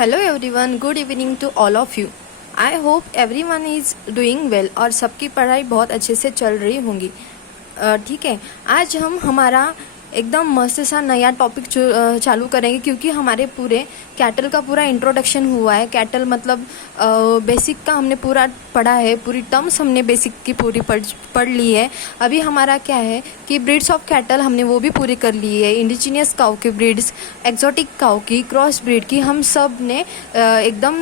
Hello everyone, good evening to all of you. I hope everyone is doing well और सबकी पढ़ाई बहुत अच्छे से चल रही होंगी। ठीक है, आज हम हमारा एकदम मस्त सा नया टॉपिक चालू करेंगे क्योंकि हमारे पूरे कैटल का पूरा इंट्रोडक्शन हुआ है। कैटल मतलब बेसिक का हमने पूरा पढ़ा है, पूरी टर्म्स हमने बेसिक की पूरी पढ़ ली है। अभी हमारा क्या है कि ब्रीड्स ऑफ कैटल हमने वो भी पूरी कर ली है। इंडिजिनियस काउ की ब्रीड्स, एक्जोटिक काउ की, क्रॉस ब्रीड की, हम सब ने एकदम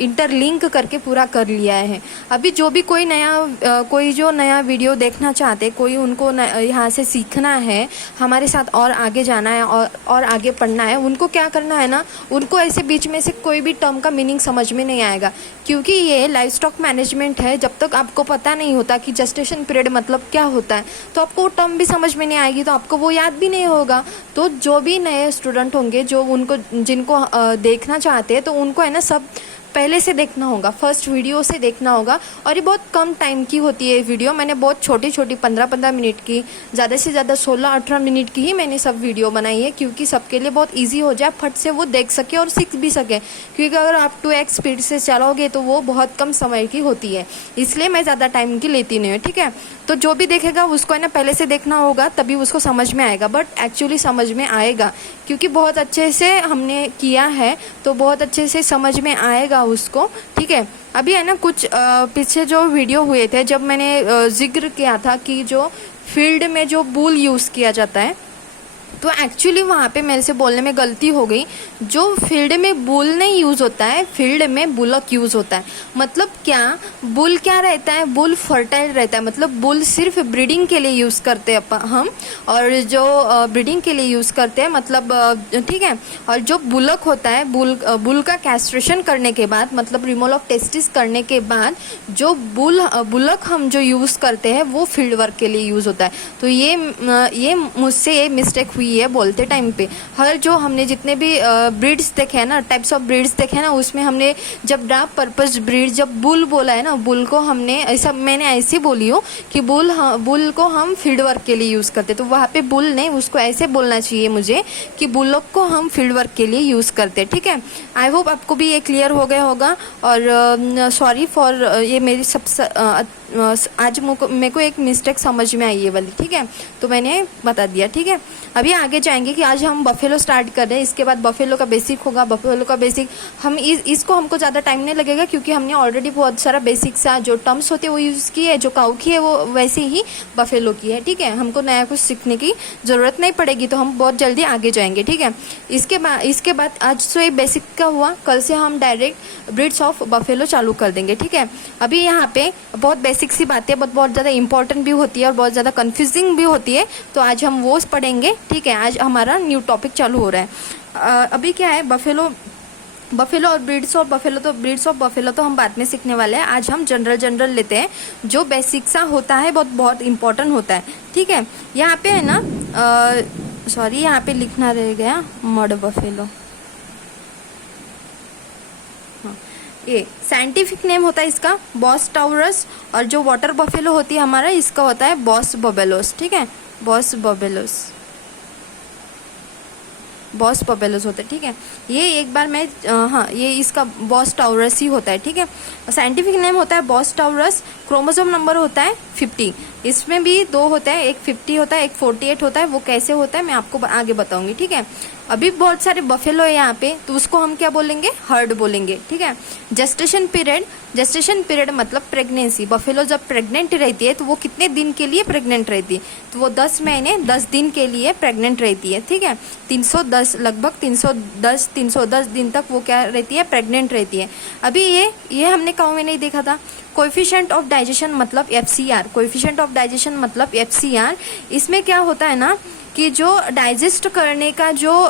इंटरलिंक करके पूरा कर लिया है। अभी जो भी कोई जो नया वीडियो देखना चाहते, कोई उनको यहाँ से सीखना है, हमारे साथ और आगे जाना है और आगे पढ़ना है, उनको क्या करना है ना, उनको ऐसे बीच में से कोई भी टर्म का मीनिंग समझ में नहीं आएगा क्योंकि ये लाइफ स्टॉक मैनेजमेंट है। जब तक आपको पता नहीं होता कि जेस्टेशन पीरियड मतलब क्या होता है तो आपको वो टर्म भी समझ में नहीं आएगी, तो आपको वो याद भी नहीं होगा। तो जो भी नए स्टूडेंट होंगे जिनको देखना चाहते हैं तो उनको है ना सब पहले से देखना होगा, फर्स्ट वीडियो से देखना होगा। और ये बहुत कम टाइम की होती है वीडियो। मैंने बहुत छोटी 15-15 मिनट की, ज़्यादा से ज़्यादा 16-18 मिनट की ही मैंने सब वीडियो बनाई है क्योंकि सबके लिए बहुत इजी हो जाए, फट से वो देख सके और सीख भी सके। क्योंकि अगर आप 2x स्पीड से चलोगे तो वो बहुत कम समय की होती है, इसलिए मैं ज़्यादा टाइम की लेती नहीं हूँ। ठीक है, तो जो भी देखेगा उसको है ना पहले से देखना होगा, तभी उसको समझ में आएगा। बट एक्चुअली समझ में आएगा क्योंकि बहुत अच्छे से हमने किया है तो बहुत अच्छे से समझ में आएगा उसको। ठीक है, अभी है ना कुछ पीछे जो वीडियो हुए थे जब मैंने जिक्र किया था कि जो फील्ड में जो बुल यूज़ किया जाता है, तो एक्चुअली वहाँ पे मेरे से बोलने में गलती हो गई। जो फील्ड में बुल नहीं यूज़ होता है, फील्ड में बुलक यूज़ होता है। मतलब क्या, बुल क्या रहता है, बुल फर्टाइल रहता है। मतलब बुल सिर्फ ब्रीडिंग के लिए यूज़ करते हैं हम, और जो ब्रीडिंग के लिए यूज़ करते हैं मतलब ठीक है। और जो बुलक होता है, बुल का कैस्ट्रेशन करने के बाद मतलब रिमूवल ऑफ टेस्टिस करने के बाद जो बुलक हम जो यूज़ करते हैं वो फील्ड वर्क के लिए यूज़ होता है। तो ये मुझसे ये मिस्टेक हुई है बोलते टाइम पे। हर जो हमने जितने भी ब्रीड्स देखे हैं ना, टाइप्स ऑफ ब्रीड्स देखे हैं ना, उसमें हमने जब ड्राफ पर्पस ब्रीड जब बुल बोला है ना, बुल को हमने मैंने ऐसे बोली हो कि बुल को हम फील्ड वर्क के लिए यूज़ करते, तो वहाँ पे बुल नहीं, उसको ऐसे बोलना चाहिए मुझे कि बुलक को हम फील्ड वर्क के लिए यूज़ करते। ठीक है, आई होप आपको भी ये क्लियर हो गया होगा। और सॉरी फॉर ये मेरी आज मेरे को एक मिस्टेक समझ में आई है वाली। ठीक है, तो मैंने बता दिया। ठीक है, अभी आगे जाएंगे कि आज हम बफेलो स्टार्ट कर रहे हैं। इसके बाद बफेलो का बेसिक होगा। बफेलो का बेसिक हम इसको हमको ज़्यादा टाइम नहीं लगेगा क्योंकि हमने ऑलरेडी बहुत सारा बेसिक सा जो टर्म्स होते हैं वो यूज़ किए है। जो काऊ की है वो वैसे ही बफेलो की है। ठीक है, हमको नया कुछ सीखने की ज़रूरत नहीं पड़ेगी, तो हम बहुत जल्दी आगे जाएंगे। ठीक है, इसके बाद आज तो ये बेसिक का हुआ, कल से हम डायरेक्ट ब्रीड्स ऑफ बफेलो चालू कर देंगे। ठीक है, अभी यहाँ पे बहुत बेसिक सी बातें बहुत ज़्यादा इंपॉर्टेंट भी होती है और बहुत ज़्यादा कन्फ्यूजिंग भी होती है, तो आज हम वो पढ़ेंगे। ठीक है, आज हमारा न्यू टॉपिक चालू हो रहा है। अभी क्या है, बफेलो और ब्रीड्स ऑफ बफेलो तो हम बाद में सीखने वाले हैं। आज हम जनरल लेते हैं, जो बेसिक सा होता है बहुत इंपॉर्टेंट होता है। ठीक है, यहाँ पे है ना सॉरी यहाँ पे लिखना रह गया, मड बफेलो। ये साइंटिफिक नेम होता है इसका बॉस टाउरस, और जो वाटर बफेलो होती है हमारा, इसका होता है बॉस बबेलोस। ठीक है, बॉस बबेलोस होता है। ठीक है, ये एक बार मैं ये इसका बॉस टाउरस ही होता है। ठीक है, साइंटिफिक नेम होता है बॉस टाउरस। क्रोमोसोम नंबर होता है 50। इसमें भी 2 होता है, एक 50 होता है, एक 48 होता है। वो कैसे होता है मैं आपको आगे बताऊंगी। ठीक है, अभी बहुत सारे बफेलो है यहाँ पे, तो उसको हम क्या बोलेंगे, हर्ड बोलेंगे। ठीक है, जेस्टेशन पीरियड मतलब प्रेगनेंसी। बफेलो जब प्रेग्नेंट रहती है तो वो कितने दिन के लिए प्रेग्नेंट रहती है, तो वो 10 महीने 10 दिन के लिए प्रेग्नेंट रहती है। ठीक है, 310 दिन तक वो क्या रहती है, प्रेग्नेंट रहती है। अभी ये हमने काऊ में नहीं देखा था। कोएफिशिएंट ऑफ डाइजेशन मतलब FCR। इसमें क्या होता है ना कि जो डाइजेस्ट करने का जो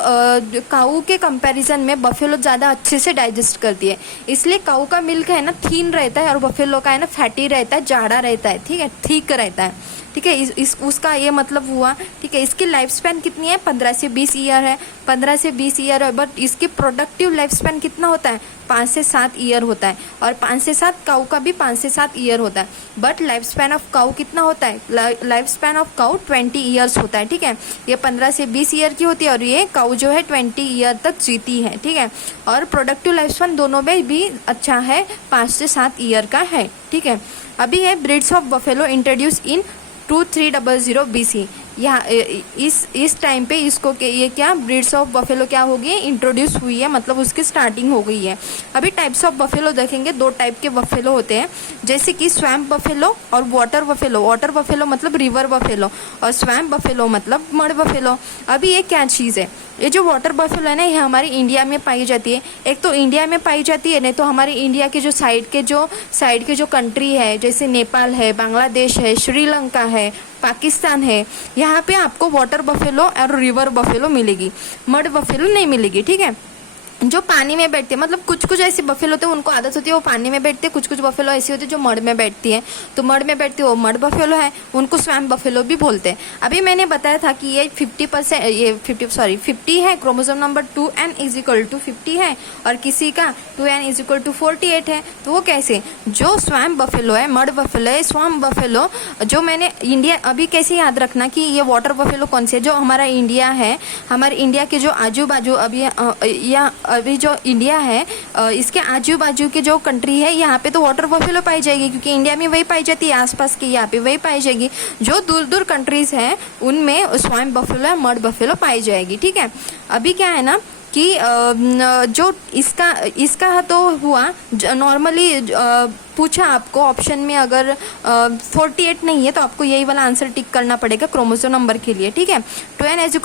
काऊ के कंपैरिजन में बफेलो ज़्यादा अच्छे से डाइजेस्ट करती है, इसलिए काऊ का मिल्क है ना थीन रहता है और बफेलो का है ना फैटी रहता है, जाड़ा रहता है। ठीक है, थिक रहता है। ठीक है, उसका ये मतलब हुआ। ठीक है, इसकी लाइफ स्पैन कितनी है, 15 से 20 ईयर है। 15 से 20 ईयर है, बट इसकी प्रोडक्टिव लाइफ स्पैन कितना होता है? 5 से 7 ईयर होता है। और 5 से 7 काऊ का भी 5 से 7 ईयर होता है। बट लाइफ स्पैन ऑफ काऊ कितना होता है? Life span of cow 20 years होता है, ठीक है। ये 15 से 20 ईयर की होती है और ये काऊ जो है 20 ईयर तक जीती है, ठीक है। और प्रोडक्टिव लाइफ स्पैन दोनों में भी अच्छा है, 5 से 7 ईयर का है, ठीक है। अभी है breeds of buffalo introduce in 2300 BC। यहाँ इस टाइम पे इसको ये क्या ब्रीड्स ऑफ बफेलो क्या हो गई? इंट्रोड्यूस हुई है, मतलब उसकी स्टार्टिंग हो गई है। अभी टाइप्स ऑफ बफेलो देखेंगे, 2 टाइप के बफेलो होते हैं, जैसे कि स्वैम्प बफेलो और वाटर बफेलो। वाटर बफेलो मतलब रिवर बफेलो और स्वैम्प बफेलो मतलब मड बफेलो। अभी ये क्या चीज़ है? ये जो वाटर बफेलो है ना, ये हमारी इंडिया में पाई जाती है। एक तो इंडिया में पाई जाती है, नहीं तो हमारे इंडिया के जो साइड के जो कंट्री है, जैसे नेपाल है, बांग्लादेश है, श्रीलंका है, पाकिस्तान है, यहाँ पे आपको वाटर बफेलो और रिवर बफेलो मिलेगी, मड बफेलो नहीं मिलेगी, ठीक है। जो पानी में बैठते हैं, मतलब कुछ ऐसे बफेलो होते हैं उनको आदत होती है वो पानी में बैठते हैं, कुछ बफेलो ऐसी होती है जो मड में बैठती है। तो मड में बैठती है वो मड बफेलो है, उनको स्वैम्प बफेलो भी बोलते हैं। अभी मैंने बताया था कि ये 50 है, क्रोमोसोम नंबर 2n = 50 है और किसी का 2n = 48 है। तो वो कैसे? जो स्वैम्प बफेलो है, मड बफेलो है, स्वैम्प बफेलो, जो मैंने इंडिया, अभी कैसे याद रखना कि ये वाटर बफेलो कौन से, जो हमारा इंडिया है, हमारे इंडिया के जो आजू बाजू अभी जो इंडिया है, इसके आजू बाजू के जो कंट्री है, यहाँ पे तो वाटर बफेलो पाई जाएगी, क्योंकि इंडिया में वही पाई जाती है, आसपास के यहाँ पे वही पाई जाएगी। जो दूर दूर कंट्रीज हैं उनमें स्वैम्प बफेलो या मड बफेलो पाई जाएगी, ठीक है। अभी क्या है ना कि जो इसका तो हुआ नॉर्मली पूछा आपको ऑप्शन में, अगर 48 नहीं है तो आपको यही वाला आंसर टिक करना पड़ेगा क्रोमोसोम नंबर के लिए, ठीक है। 2n =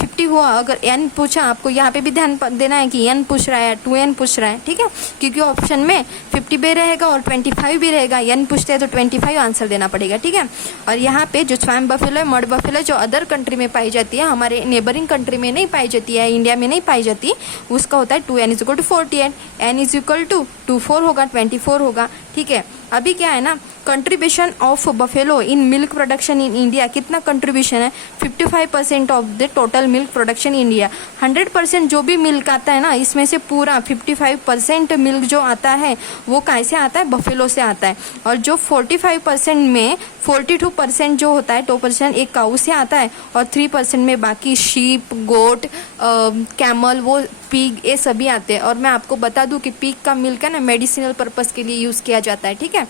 50 हुआ, अगर n पूछा आपको, यहाँ पे भी ध्यान देना है कि n पूछ रहा है, 2n पूछ रहा है, ठीक है, क्योंकि ऑप्शन में 50 भी रहेगा और 25 भी रहेगा। n पूछते हैं तो 25 आंसर देना पड़ेगा, ठीक है। और यहाँ पे जो स्वैम्प बफेलो है, मड बफेलो, जो अदर कंट्री में पाई जाती है, हमारे नेबरिंग कंट्री में नहीं पाई जाती है, इंडिया में नहीं पाई जाती, उसका होता है 2n = 48, n = 24 होगा, 24 होगा, ठीक है। अभी क्या है ना, contribution of buffalo in milk production in India, कितना कंट्रीब्यूशन है? 55% of the total milk production India. 100% जो भी मिल्क आता है ना, इसमें से पूरा 55% मिल्क जो आता है वो कैसे आता है? बफेलो से आता है। और जो 45% में 42% जो होता है, 2% एक काऊ से आता है और 3% में बाकी शीप, गोट, कैमल, वो पिग, ये सभी आते हैं। और मैं आपको बता दूं कि पिग का मिल्क है ना, मेडिसिनल पर्पस के लिए यूज़ किया जाता है, ठीक है।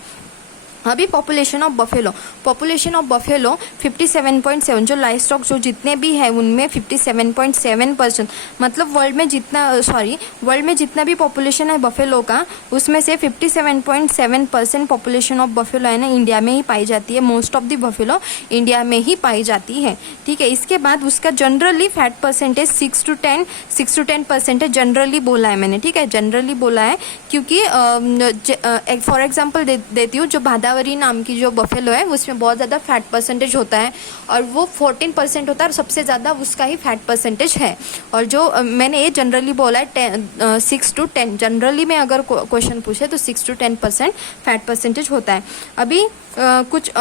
अभी पॉपुलेशन ऑफ बफेलो 57.7, जो लाइफ स्टॉक जो जितने भी है उनमें 57.7%, मतलब वर्ल्ड में जितना भी पॉपुलेशन है बफेलो का, उसमें से 57.7% पॉपुलेशन ऑफ बफेलो है ना इंडिया में ही पाई जाती है। Most of the buffalo India में ही पाई जाती है, ठीक है। इसके बाद उसका generally fat percentage 6 to 10% generally बोला है मैंने, ठीक है, जनरली बोला है, क्योंकि फॉर एग्जाम्पल देती हूँ, जो भादावरी नाम की जो बफेलो है उसमें बहुत ज़्यादा फैट परसेंटेज होता है और वो 14% होता है और सबसे ज़्यादा उसका ही फैट परसेंटेज है। और जो मैंने ये जनरली बोला है 6 to 10, जनरली में अगर क्वेश्चन पूछे तो 6 to 10% फैट परसेंटेज होता है। अभी कुछ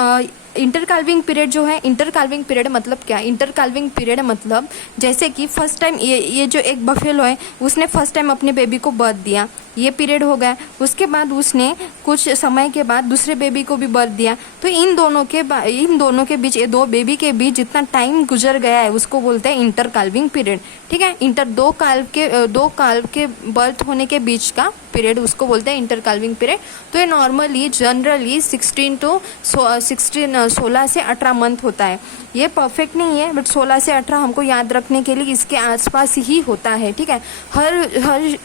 इंटरकाल्विंग पीरियड जो है, इंटरकाल्विंग पीरियड मतलब क्या? इंटरकाल्विंग पीरियड मतलब जैसे कि फर्स्ट टाइम ये जो एक बफेलो है उसने फर्स्ट टाइम अपने बेबी को बर्थ दिया, ये पीरियड हो गया। उसके बाद उसने कुछ समय के बाद दूसरे बेबी को भी बर्थ दिया, तो इन दोनों के बीच, ये 2 बेबी के बीच जितना टाइम गुजर गया है उसको बोलते हैं इंटरकाल्विंग पीरियड, ठीक है। दो काल्व के बर्थ होने के बीच का पीरियड उसको बोलते हैं इंटरकाल्विंग पीरियड। तो ये नॉर्मली जनरली 16 से 18 मंथ होता है। ये परफेक्ट नहीं है, बट 16 से 18 हमको याद रखने के लिए इसके आसपास ही होता है, ठीक है।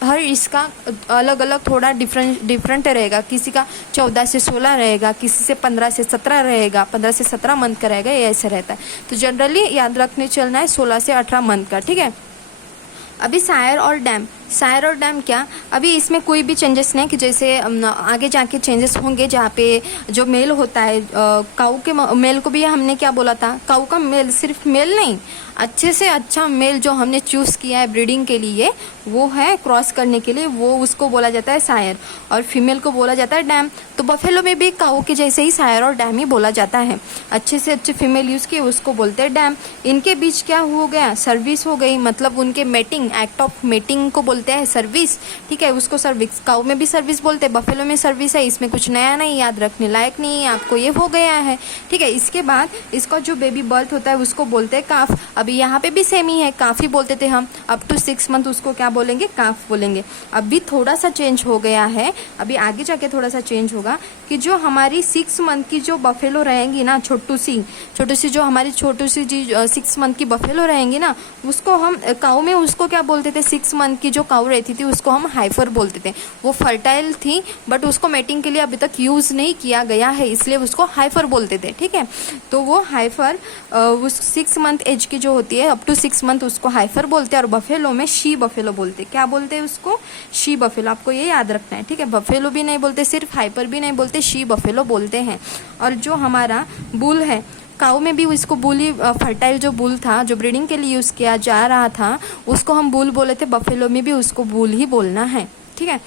हर इसका अलग अलग थोड़ा डिफरेंट रहेगा, किसी का 14 से 16 रहेगा, किसी से 15 से 17 रहेगा, 15 से 17 मंथ का रहेगा, ये ऐसे रहता है। तो जनरली याद रखने चलना है 16 से 18 मंथ का, ठीक है। अभी सायर और डैम सायर और डैम क्या, अभी इसमें कोई भी चेंजेस नहीं कि जैसे आगे जाके चेंजेस होंगे, जहाँ पे जो मेल होता है काऊ के मेल को भी हमने क्या बोला था, काऊ का मेल सिर्फ मेल नहीं, अच्छे से अच्छा मेल जो हमने चूज़ किया है ब्रीडिंग के लिए वो है क्रॉस करने के लिए, वो उसको बोला जाता है सायर, और फीमेल को बोला जाता है डैम। तो बफेलो में भी काऊ के जैसे ही सायर और डैम ही बोला जाता है। अच्छे से अच्छे फीमेल यूज़ किए उसको बोलते हैं डैम। इनके बीच क्या हो गया, सर्विस हो गई, मतलब उनके मेटिंग, एक्ट ऑफ मेटिंग को बोलते हैं सर्विस, ठीक है, उसको सर्विस। काऊ में भी सर्विस बोलते हैं, बफेलो में सर्विस है, इसमें कुछ नया नहीं, याद रखने लायक नहीं है, आपको ये हो गया है, ठीक है। इसके बाद इसका जो बेबी बर्थ होता है उसको बोलते हैं काफ। अभी यहाँ पे भी सेम ही है, काफ़ी बोलते थे हम, अप टू 6 मंथ उसको क्या बोलेंगे, काफ बोलेंगे। अभी थोड़ा सा चेंज हो गया है, अभी आगे जाके थोड़ा सा चेंज होगा कि जो हमारी 6 मंथ की जो बफेलो रहेंगी ना, छोटू सी जो हमारी छोटू सी जी 6 मंथ की बफेलो रहेंगी ना, उसको हम काऊ में उसको क्या बोलते थे, 6 मंथ की जो काऊ रहती थी उसको हम हाइफर बोलते थे। वो फर्टाइल थी बट उसको मेटिंग के लिए अभी तक यूज़ नहीं किया गया है, इसलिए उसको हाइफर बोलते थे, ठीक है। तो वो हाइफर उस 6 मंथ एज की जो होती है, अप टू 6 मंथ, उसको हाइफर बोलते हैं। और बफेलो में शी बफेलो बोलते हैं। क्या बोलते हैं उसको, शी बफेलो, आपको ये याद रखना है, ठीक है। बफेलो भी नहीं बोलते, सिर्फ हाइपर भी नहीं बोलते, शी बफेलो बोलते हैं। और जो हमारा बुल है, काऊ में भी इसको बुल ही, फर्टाइल जो बुल था जो ब्रीडिंग के लिए यूज़ किया जा रहा था उसको हम बुल बोले थे, बफेलो में भी उसको बुल ही बोलना है, ठीक है।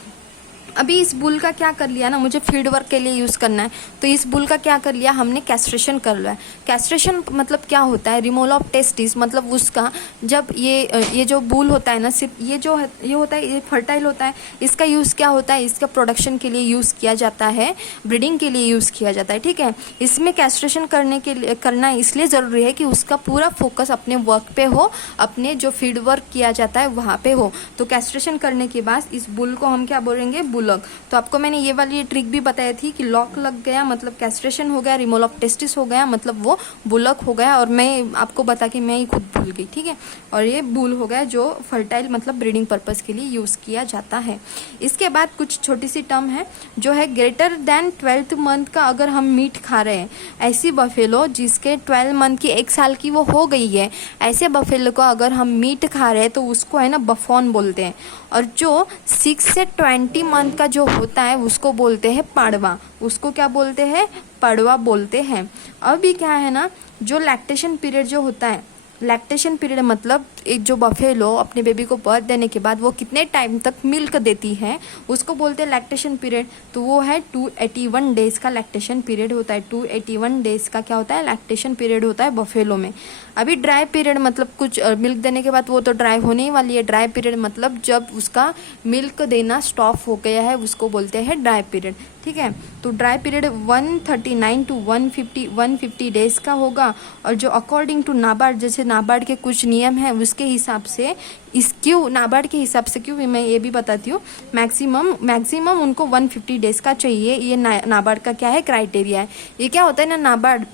अभी इस बुल का क्या कर लिया ना, मुझे फीड वर्क के लिए यूज़ करना है, तो इस बुल का क्या कर लिया हमने, कैस्ट्रेशन कर लिया। कैस्ट्रेशन मतलब क्या होता है, रिमूवल ऑफ टेस्टिस, मतलब उसका जब ये जो बुल होता है ना, सिर्फ ये जो है ये होता है, ये फर्टाइल होता है, इसका यूज़ क्या होता है, इसका प्रोडक्शन के लिए यूज़ किया जाता है, ब्रीडिंग के लिए यूज़ किया जाता है, ठीक है। इसमें कैस्ट्रेशन करने के लिए करना इसलिए ज़रूरी है कि उसका पूरा फोकस अपने वर्क पे हो, अपने जो फीड वर्क किया जाता है वहाँ पे हो। तो कैस्ट्रेशन करने के बाद इस बुल को हम क्या बोलेंगे, बुलक। तो आपको मैंने ये वाली ट्रिक भी बताई थी कि लॉक लग गया मतलब कैस्ट्रेशन हो गया, रिमूवल ऑफ टेस्टिस हो गया मतलब वो बुलक हो गया, और मैं आपको बता के मैं ही खुद भूल गई, ठीक है। और ये बुल हो गया जो फर्टाइल मतलब ब्रीडिंग पर्पस के लिए यूज़ किया जाता है। इसके बाद कुछ छोटी सी टर्म है जो है ग्रेटर देन 12th मंथ का अगर हम मीट खा रहे हैं, ऐसी बफेलो जिसके 12 मंथ की 1 साल की वो हो गई है, ऐसे बफेलो को अगर हम मीट खा रहे हैं तो उसको है ना बफॉन बोलते हैं। और जो 6 से 20 मंथ का जो होता है उसको बोलते हैं पाड़वा, उसको क्या बोलते हैं, पड़वा बोलते हैं। अभी क्या है ना, जो लैक्टेशन पीरियड जो होता है, लैक्टेशन पीरियड मतलब एक जो बफेलो अपने बेबी को बर्थ देने के बाद वो कितने टाइम तक मिल्क देती है उसको बोलते हैं लैक्टेशन पीरियड। तो वो है 281 डेज़ का लैक्टेशन पीरियड होता है। 281 डेज़ का क्या होता है, लैक्टेशन पीरियड होता है बफेलो में। अभी ड्राई पीरियड मतलब कुछ मिल्क देने के बाद वो तो ड्राई होने ही वाली है। ड्राई पीरियड मतलब जब उसका मिल्क देना स्टॉप हो गया है उसको बोलते हैं ड्राई पीरियड, ठीक है। तो ड्राई पीरियड 139 टू 150 डेज़ का होगा। और जो अकॉर्डिंग टू नाबार्ड, जैसे नाबार्ड के कुछ नियम हैं उसके हिसाब से क्यों नाबार्ड के हिसाब से, क्यों मैं ये भी बताती हूँ, मैक्सिमम उनको 150 डेज़ का चाहिए। ये नाबार्ड का क्या है, क्राइटेरिया है। ये क्या होता है ना, नाबार्ड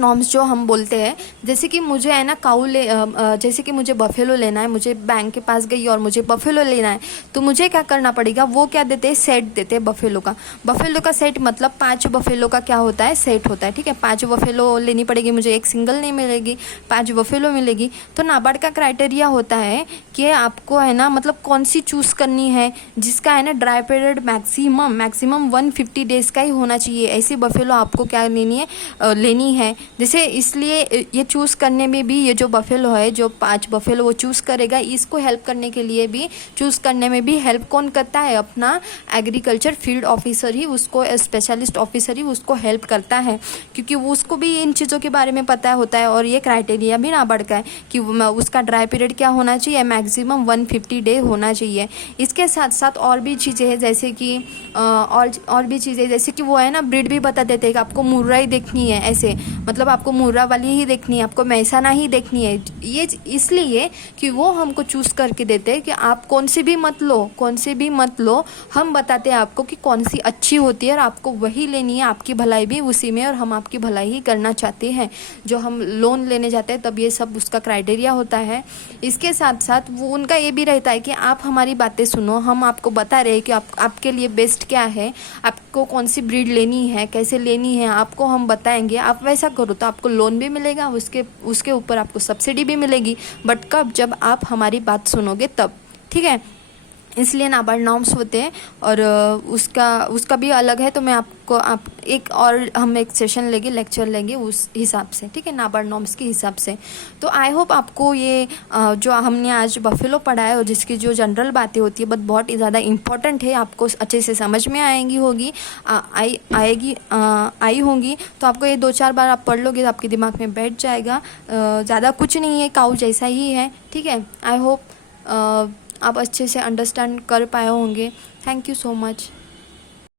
नॉर्म्स जो हम बोलते हैं, जैसे कि मुझे है ना जैसे कि मुझे बफेलो लेना है, मुझे बैंक के पास गई और मुझे बफेलो लेना है, तो मुझे क्या करना पड़ेगा, वो क्या देते हैं, सेट देते हैं बफेलो का सेट, मतलब 5 बफेलो का क्या होता है, सेट होता है, ठीक है। 5 बफेलो लेनी पड़ेगी मुझे, एक सिंगल नहीं मिलेगी, 5 बफेलो मिलेगी। तो नाबार्ड का क्राइटेरिया होता है कि आपको है ना मतलब कौन सी चूज़ करनी है, जिसका है ना ड्राई पीरियड मैक्सिमम 150 डेज़ का ही होना चाहिए। ऐसी बफेलो आपको क्या लेनी है जैसे, इसलिए ये चूज़ करने में भी ये जो बफेलो है, जो 5 बफेलो वो चूज़ करेगा, इसको हेल्प करने के लिए भी, चूज़ करने में भी हेल्प कौन करता है, अपना एग्रीकल्चर फील्ड ऑफिसर ही, उसको स्पेशलिस्ट ऑफिसर ही उसको हेल्प करता है, क्योंकि वो उसको भी इन चीज़ों के बारे में पता होता है। और ये क्राइटेरिया भी नाबार्ड का है कि उसका ड्राई पीरियड क्या होना चाहिए, मैक्सिमम 150 डे होना चाहिए। इसके साथ साथ और भी चीज़ें हैं, जैसे कि और भी चीज़ें जैसे कि वो है ना ब्रीड भी बता देते हैं कि आपको मुर्रा ही देखनी है, ऐसे मतलब आपको मुर्रा वाली ही देखनी है, आपको मैसाना ही देखनी है। ये इसलिए कि वो हमको चूज़ करके देते हैं कि आप कौन सी भी मत लो, हम बताते हैं आपको कि कौन सी अच्छी होती है और आपको वही लेनी है, आपकी भलाई भी उसी में, और हम आपकी भलाई ही करना चाहते हैं। जो हम लोन लेने जाते हैं तब ये सब उसका क्राइटेरिया होता है। इसके साथ साथ वो उनका ये भी रहता है कि आप हमारी बातें सुनो, हम आपको बता रहे हैं कि आपके लिए बेस्ट क्या है, आपको कौन सी ब्रीड लेनी है, कैसे लेनी है, आपको हम बताएंगे, आप वैसा करो तो आपको लोन भी मिलेगा, उसके ऊपर आपको सब्सिडी भी मिलेगी, बट कब, जब आप हमारी बात सुनोगे तब, ठीक है, इसलिए नाबार्ड नॉर्म्स होते हैं और उसका भी अलग है। तो मैं आपको हम एक सेशन लेंगे, लेक्चर लेंगे उस हिसाब से, ठीक है, नाबार्ड नॉर्म्स के हिसाब से। तो आई होप आपको ये जो हमने आज बफेलो पढ़ा है और जिसकी जो जनरल बातें होती है बट बहुत ही ज़्यादा इम्पॉर्टेंट है, आपको अच्छे से समझ में आई होंगी। तो आपको ये 2-4 बार आप पढ़ लोगे तो आपके दिमाग में बैठ जाएगा। ज़्यादा कुछ नहीं है, काऊ जैसा ही है, ठीक है। आई होप आप अच्छे से अंडरस्टैंड कर पाए होंगे। Thank you so much.